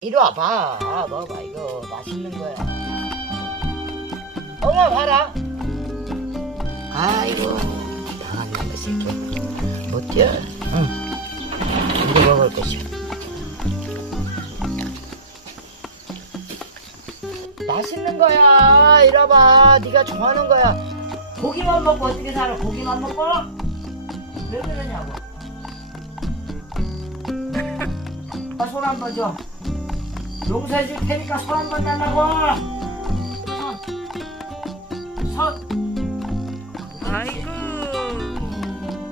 이리 와봐. 먹어봐. 이거 맛있는 거야. 엄마 봐라. 아이고 이상한 놈의 새끼. 못 뛰어. 응. 이거 먹을 것이야. 맛있는 거야. 이리 와봐. 네가 좋아하는 거야. 고기만 먹고 어떻게 살아? 고기만 먹고? 왜 그러냐고. 손 한 번 줘. 용서해 줄 테니까 손 한 번 달라고. 손. 아이고.